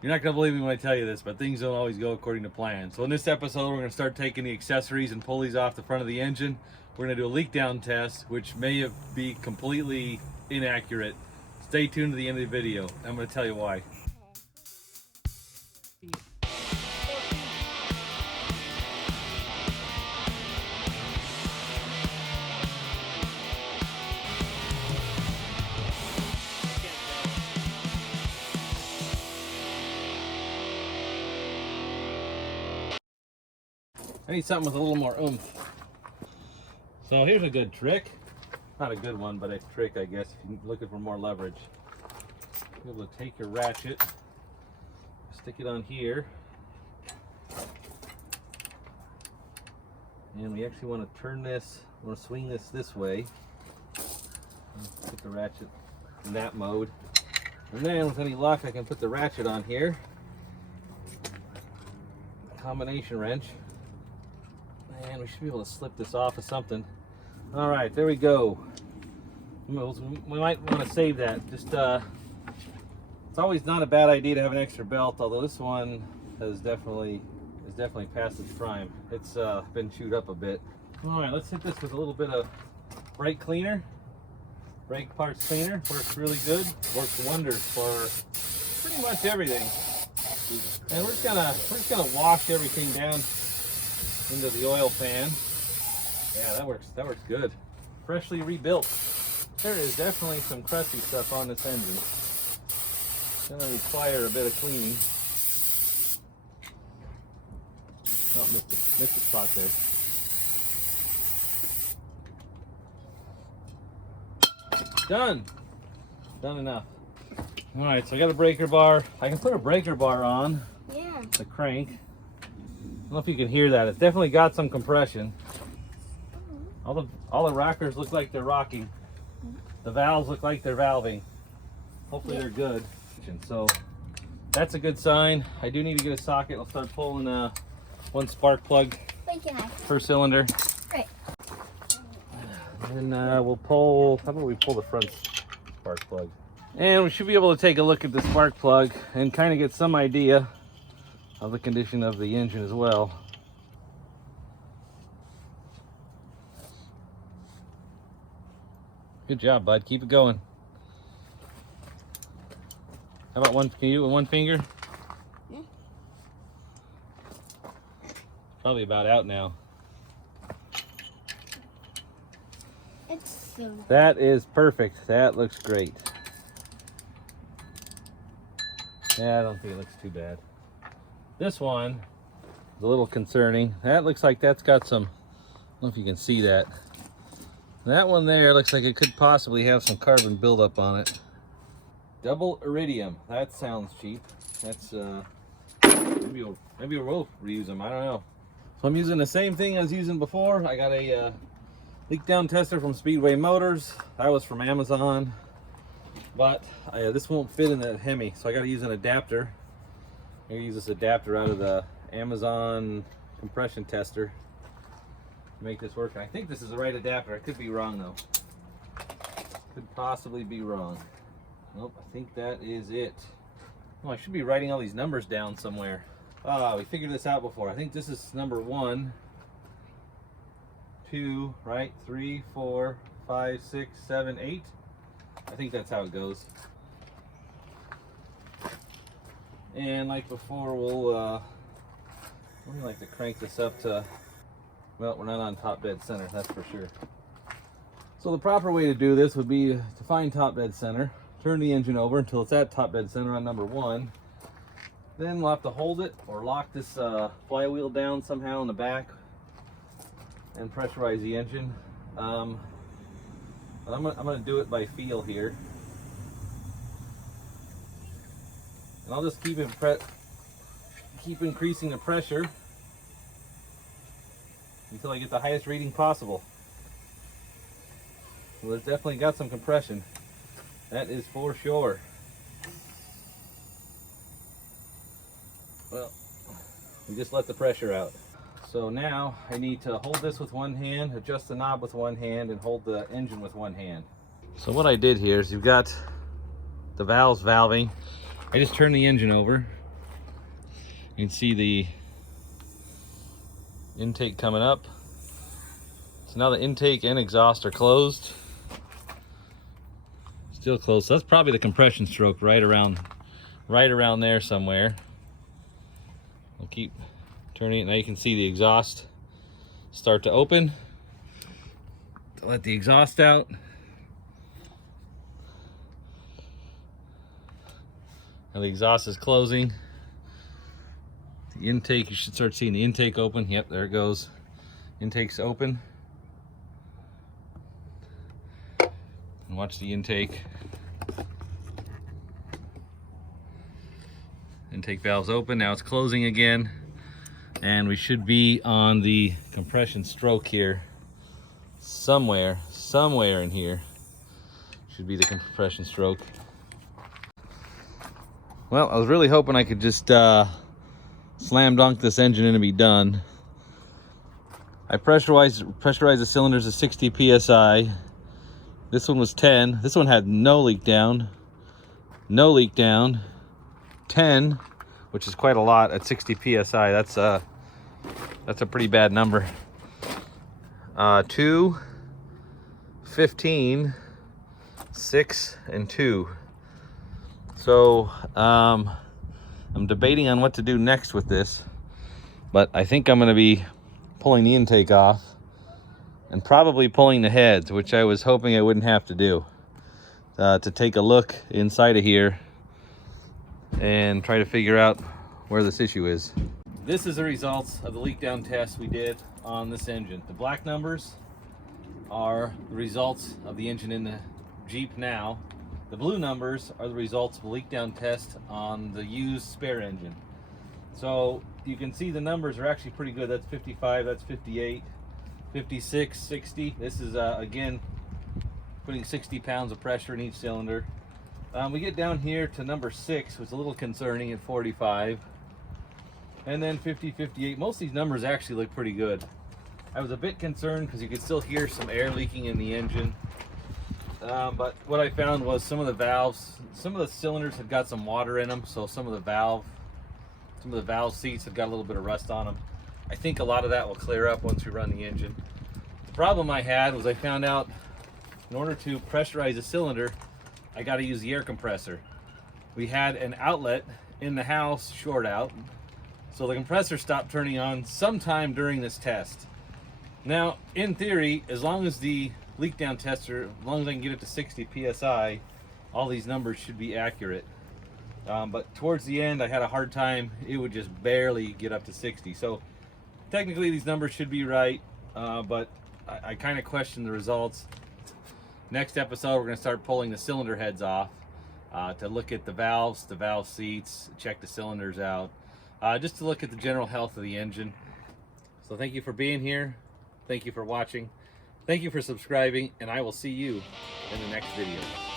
You're not going to believe me when I tell you this, but things don't always go according to plan. So in this episode, we're going to start taking the accessories and pulleys off the front of the engine. We're going to do a leak down test, which may be completely inaccurate. Stay tuned to the end of the video. I'm going to tell you why. I need something with a little more oomph. So here's a good trick. Not a good one, but a trick, I guess, if you're looking for more leverage. You're able to take your ratchet, stick it on here, and we actually want to turn this, we want to swing this way. Put the ratchet in that mode. And then with any luck, I can put the ratchet on here. Combination wrench. And we should be able to slip this off of something. All right, there we go. We might want to save that. Just it's always not a bad idea to have an extra belt, although this one is definitely past its prime. It's been chewed up a bit. All right, let's hit this with a little bit of brake cleaner. Brake parts cleaner works really good. Works wonders for pretty much everything. And we're just gonna wash everything down into the oil pan. Yeah, that works good. Freshly rebuilt. There is definitely some crusty stuff on this engine. It's gonna require a bit of cleaning. Oh, missed a spot there. Done enough. All right, so I got a breaker bar. I can put a breaker bar on. Yeah. The crank. I don't know if you can hear that. It's definitely got some compression. All the rockers look like they're rocking. The valves look like they're valving. Hopefully they're good. So that's a good sign. I do need to get a socket. I'll start pulling one spark plug per cylinder. Great. And we'll pull, how about we pull the front spark plug? And we should be able to take a look at the spark plug and kind of get some idea of the condition of the engine as well. Good job, bud. Keep it going. How about one? Can you do it with one finger? Yeah. Probably about out now. It's so. That is perfect. That looks great. Yeah, I don't think it looks too bad. This one is a little concerning. That looks like that's got some, I don't know if you can see that. That one there looks like it could possibly have some carbon buildup on it. Double iridium. That sounds cheap. That's maybe we'll reuse them. I don't know. So I'm using the same thing I was using before. I got a leak down tester from Speedway Motors. That was from Amazon, but this won't fit in the Hemi, so I got to use an adapter. I'm gonna use this adapter out of the Amazon compression tester to make this work. And I think this is the right adapter. I could be wrong though. Could possibly be wrong. Nope, I think that is it. Oh, I should be writing all these numbers down somewhere. We figured this out before. I think this is number 1, 2, right? 3, 4, 5, 6, 7, 8. I think that's how it goes. And like before, we'll like to crank this up to, well, we're not on top dead center, that's for sure. So the proper way to do this would be to find top dead center, turn the engine over until it's at top dead center on number 1. Then we'll have to hold it or lock this flywheel down somehow in the back and pressurize the engine. But I'm gonna do it by feel here. And I'll just keep increasing the pressure until I get the highest reading possible. Well, it's definitely got some compression. That is for sure. Well, we just let the pressure out. So now I need to hold this with one hand, adjust the knob with one hand, and hold the engine with one hand. So what I did here is you've got the valves valving. I just turned the engine over You can see the intake coming up. So now the intake and exhaust are closed. Still closed. So that's probably the compression stroke right around there somewhere. I'll keep turning it. Now you can see the exhaust start to open. Let the exhaust out. Now the exhaust is closing. The intake, you should start seeing the intake open. Yep, there it goes. Intake's open. And watch the intake. Intake valve's open. Now it's closing again. And we should be on the compression stroke here. Somewhere in here should be the compression stroke. Well, I was really hoping I could just slam dunk this engine in and be done. I pressurized the cylinders to 60 psi. This one was 10. This one had no leak down. 10, which is quite a lot at 60 psi. That's a pretty bad number. 2, 15, 6, and 2. So I'm debating on what to do next with this, but I think I'm going to be pulling the intake off and probably pulling the heads, which I was hoping I wouldn't have to do, to take a look inside of here and try to figure out where this issue is. This is the results of the leak down test we did on this engine. The black numbers are the results of the engine in the Jeep now. The blue numbers are the results of a leak down test on the used spare engine. So you can see the numbers are actually pretty good. That's 55, that's 58, 56, 60. This is again putting 60 pounds of pressure in each cylinder. We get down here to number 6, which is a little concerning at 45. And then 50, 58. Most of these numbers actually look pretty good. I was a bit concerned because you could still hear some air leaking in the engine. But what I found was some of the valves, some of the cylinders had got some water in them, so some of the valve seats have got a little bit of rust on them. I think a lot of that will clear up once we run the engine. The problem I had was I found out in order to pressurize a cylinder, I got to use the air compressor. We had an outlet in the house short out, so the compressor stopped turning on sometime during this test. Now, in theory, as long as the leak down tester, as long as I can get it to 60 psi, all these numbers should be accurate. But towards the end, I had a hard time. It would just barely get up to 60. So technically these numbers should be right, but I kind of question the results. Next episode, we're going to start pulling the cylinder heads off to look at the valves, the valve seats, check the cylinders out, just to look at the general health of the engine. So thank you for being here. Thank you for watching. Thank you for subscribing, and I will see you in the next video.